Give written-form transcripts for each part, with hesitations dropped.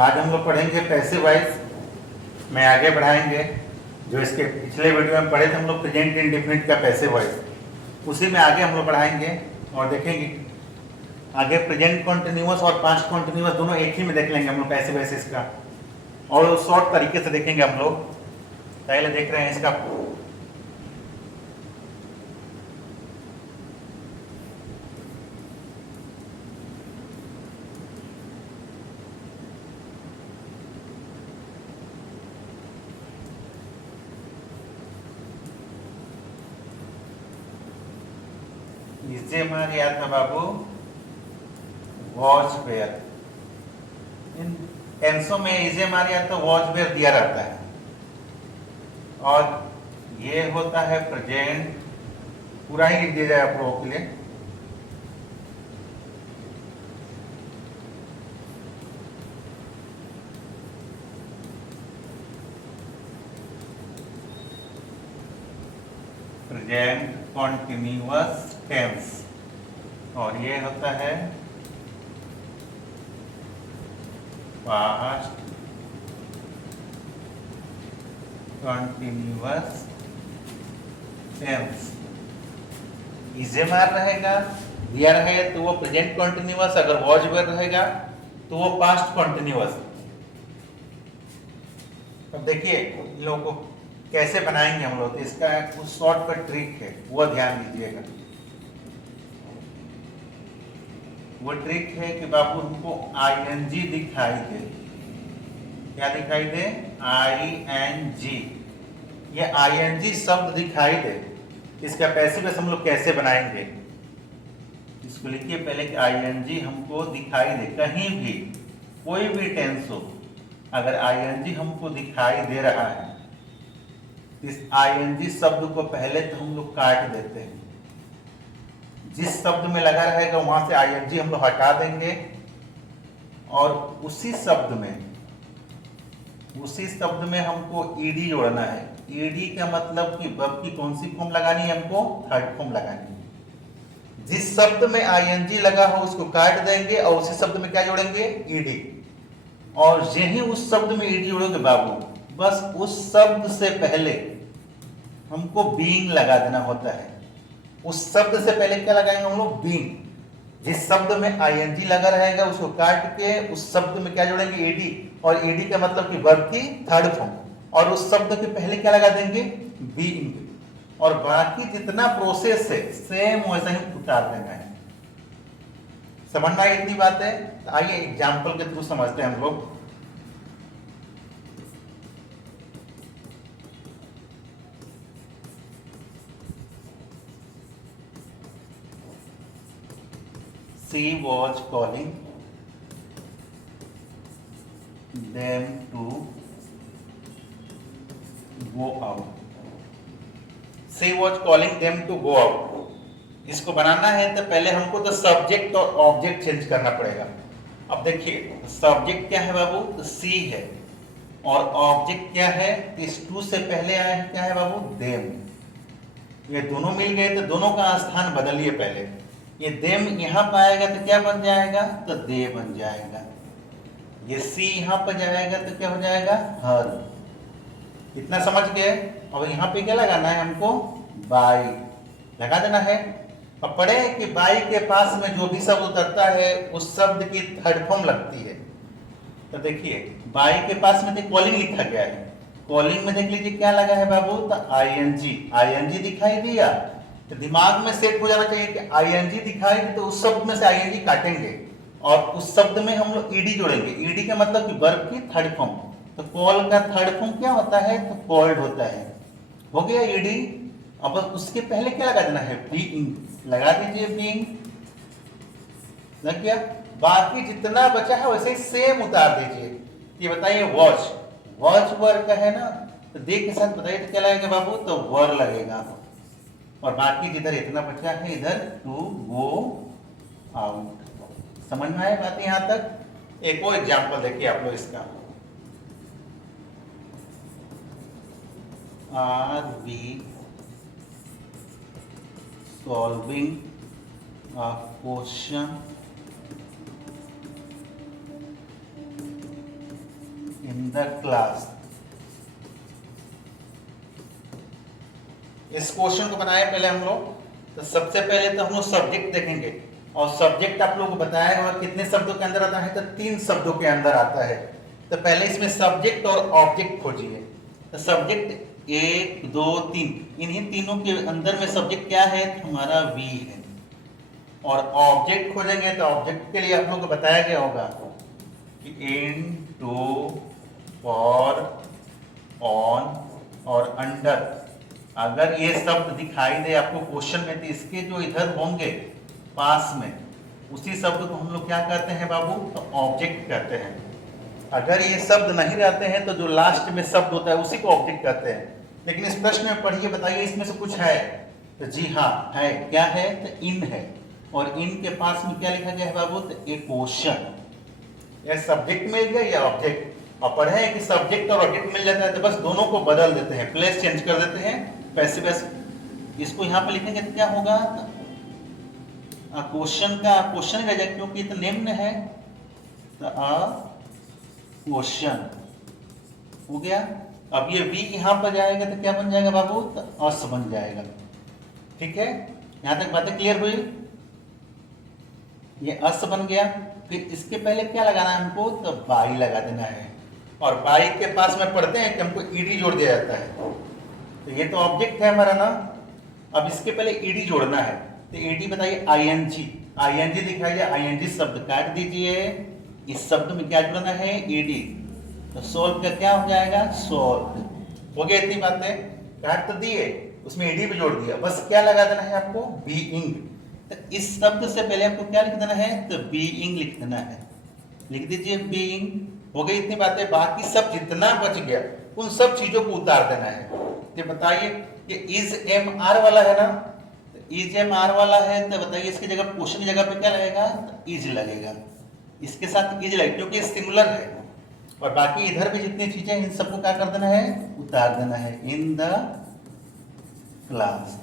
आज हम लोग पढ़ेंगे पैसिव वॉइस में आगे बढ़ाएंगे। जो इसके पिछले वीडियो में पढ़े थे हम लोग प्रेजेंट इंडेफिनिट का पैसिव वॉइस, उसी में आगे हम लोग बढ़ाएंगे और देखेंगे आगे प्रेजेंट कॉन्टिन्यूअस और पास्ट कॉन्टिन्यूअस दोनों एक ही में देख लेंगे हम लोग पैसिव वॉइस इसका, और शॉर्ट तरीके से देखेंगे हम लोग। पहले देख रहे हैं इसका इसे हमारे याद था बाबू वॉच वेयर। इन टेंसों में इसे हमारे याद तो वॉच वेयर दिया रहता है, और ये होता है प्रेजेंट। पूरा ही लिख दिया जाए आप लोगों के लिए। प्रेजेंट कॉन्टिन्यूअस टेंस, और ये होता है पास्ट कॉन्टिन्यूअस टेंस। इसे मार रहेगा दिया रहे तो वो प्रेजेंट कॉन्टिन्यूअस, अगर वॉच वेयर रहेगा तो वो पास्ट कॉन्टिन्यूअस। अब देखिए इन लोगों को कैसे बनाएंगे हम लोग, तो इसका कुछ शॉर्टकट ट्रिक है, वो ध्यान दीजिएगा। वो ट्रिक है कि बाबू हमको आईएनजी दिखाई दे। क्या दिखाई दे? आईएनजी। ये आईएनजी शब्द दिखाई दे, इसका पैसिव वॉइस हम लोग कैसे बनाएंगे? इसको लिखिए पहले कि आईएनजी हमको दिखाई दे। कहीं भी कोई भी टेंस हो, अगर आईएनजी हमको दिखाई दे रहा है, इस आईएनजी शब्द को पहले तो हम लोग काट देते हैं। जिस शब्द में लगा रहेगा वहां से आईएनजी हम लोग हटा देंगे, और उसी शब्द में हमको ईडी जोड़ना है। ईडी का मतलब कि वर्ब की कौन सी फॉर्म लगानी है? हमको थर्ड फॉर्म लगानी है। जिस शब्द में आईएनजी लगा हो उसको काट देंगे, और उसी शब्द में क्या जोड़ेंगे? ईडी। और यही उस शब्द में ईडी जोड़ोगे बाबू, बस उस शब्द से पहले हमको बीइंग लगा देना होता है। उस शब्द से पहले क्या लगाएंगे हम लोग? बीइंग। जिस शब्द में आईएनजी लगा रहेगा उसको काट के उस शब्द में क्या जोड़ेंगे? ईडी। और ईडी का मतलब कि वर्ब की थर्ड फॉर्म, और उस शब्द के पहले क्या लगा देंगे? बीइंग। और बाकी जितना प्रोसेस है सेम वैसा ही उतार देना है। समझ में आई इतनी बात है? आइए एग्जाम्पल के थ्रू समझते हैं हम लोग। She was calling them to go out. She was calling them to go out। इसको बनाना है तो पहले हमको तो सब्जेक्ट और ऑब्जेक्ट चेंज करना पड़ेगा। अब देखिए सब्जेक्ट क्या है बाबू? तो सी है, और ऑब्जेक्ट क्या है? इस टू से पहले आया है क्या है बाबू? देम। ये दोनों मिल गए तो दोनों का स्थान बदलिए। पहले ये देम यहाँ पर आएगा तो क्या बन जाएगा? तो दे बन जाएगा। ये सी यहाँ पर जाएगा तो क्या हो जाएगा? हर। इतना समझ गए? अब यहाँ पे क्या लगाना है हमको? बाई लगा देना है। अब पढ़े कि बाई के पास में जो भी शब्द उतरता है उस शब्द की थर्ड फॉर्म लगती है। तो देखिए बाई के पास में तो कॉलिंग लिखा गया है, कॉलिंग में देख लीजिए क्या लगा है बाबू? तो आईएनजी। आईएनजी दिखाई दिया तो दिमाग में सेट हो जाना चाहिए कि आईएनजी दिखाई दी तो उस शब्द में से आईएनजी काटेंगे, और उस शब्द में हम लोग ईडी जोड़ेंगे। ईडी का मतलब कि वर्ब की थर्ड फॉर्म। तो कॉल का थर्ड फॉर्म क्या होता है? तो कॉल्ड होता है। हो गया ईडी। अब उसके पहले क्या लगा देना है? बीइंग लगा दीजिए। बीइंग लग गया। बाकी जितना बचा है वैसे ही सेम उतार दीजिए। ये बताइए वॉच, वॉच वर का है ना, तो देख के साथ बताइए तो क्या लगेगा बाबू? तो वर लगेगा। और बाकी जिधर इतना बचा है इधर टू गो आउट। समझ में आए बात यहां तक? एक और एग्जांपल देखिए आप लोग इसका। Are we solving a question the class. इस क्वेश्चन को बनाए पहले हम लोग, तो सबसे पहले तो हम लोग सब्जेक्ट देखेंगे, और सब्जेक्ट आप लोगों को बताया होगा कितने शब्दों के अंदर आता है, तो 3 शब्दों के अंदर आता है। तो पहले इसमें सब्जेक्ट और ऑब्जेक्ट खोजिए। तो सब्जेक्ट 1 2 3, इन्हीं तीनों के अंदर में सब्जेक्ट क्या है, हमारा वी है। और ऑब्जेक्ट खोजेंगे तो ऑब्जेक्ट के लिए आप लोगों को बताया गया होगा कि इन, टू, फॉर, ऑन और अंडर। अगर ये शब्द दिखाई दे आपको क्वेश्चन में, तो इसके जो इधर होंगे पास में, उसी शब्द को हम लोग क्या कहते हैं बाबू, तो ऑब्जेक्ट कहते हैं। अगर ये शब्द नहीं रहते हैं तो जो लास्ट में शब्द होता है उसी को ऑब्जेक्ट कहते हैं। लेकिन इस प्रश्न में पढ़िए, बताइए इसमें से कुछ है, तो जी हाँ है। क्या है, तो इन है, और इन के पास में क्या लिखा गया है बाबू, तो ए क्वेश्चन। या सब्जेक्ट मिल गया या ऑब्जेक्ट। और पढ़े हैं कि सब्जेक्ट और ऑब्जेक्ट मिल जाता है तो बस दोनों को बदल देते हैं, प्लेस चेंज कर देते हैं, पैसिव वॉइस। इसको यहाँ पे लिखेंगे तो क्या होगा, क्वेश्चन का क्वेश्चन रह जाए, क्योंकि तो निम्न है, तो क्वेश्चन हो गया। अब ये वी यहाँ पर जाएगा तो क्या बन जाएगा बाबू, तो अस बन जाएगा। ठीक है, यहाँ तक बातें क्लियर हुई। ये अस बन गया। फिर इसके पहले क्या लगाना है हमको, तो बाई लगा देना है। और बाई के पास में पढ़ते हैं कि हमको ईडी जोड़ दिया जाता है। तो ये तो ऑब्जेक्ट है हमारा ना। अब इसके पहले ईडी जोड़ना है, तो ईडी बताइए आईएनजी। आईएनजी दिखाइए, आईएनजी शब्द काट दीजिए। इस शब्द में क्या जोड़ना है, ईडी। तो सोल्व का क्या हो जाएगा, सोल्व। हो गया इतनी बातें, काट तो दिए, उसमें ईडी भी जोड़ दिया, बस क्या लगा देना है आपको, बीइंग। तो इस शब्द से पहले आपको क्या लिख देना है, तो बीइंग लिख देना है। लिख दीजिए बीइंग। हो गई इतनी बातें। बाकी सब जितना बच गया उन सब चीजों को उतार देना है। ये बताइए कि इज एम आर वाला है ना, इज एम आर वाला है, तो बताइए इसकी जगह, क्वेश्चन की जगह पे क्या लगेगा, तो इज लगेगा। इसके साथ इज लगेगा क्योंकि सिंगुलर है। और बाकी इधर भी जितनी चीजें इन सबको क्या कर देना है, उतार देना है, इन द क्लास।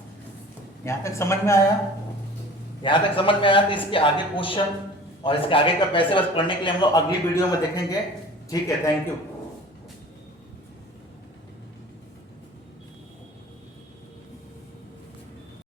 यहां तक समझ में आया? यहां तक समझ में आया तो इसके आगे क्वेश्चन और इसके आगे का पैसे बस पढ़ने के लिए हम लोग अगली वीडियो में देखेंगे। ठीक है, थैंक यू।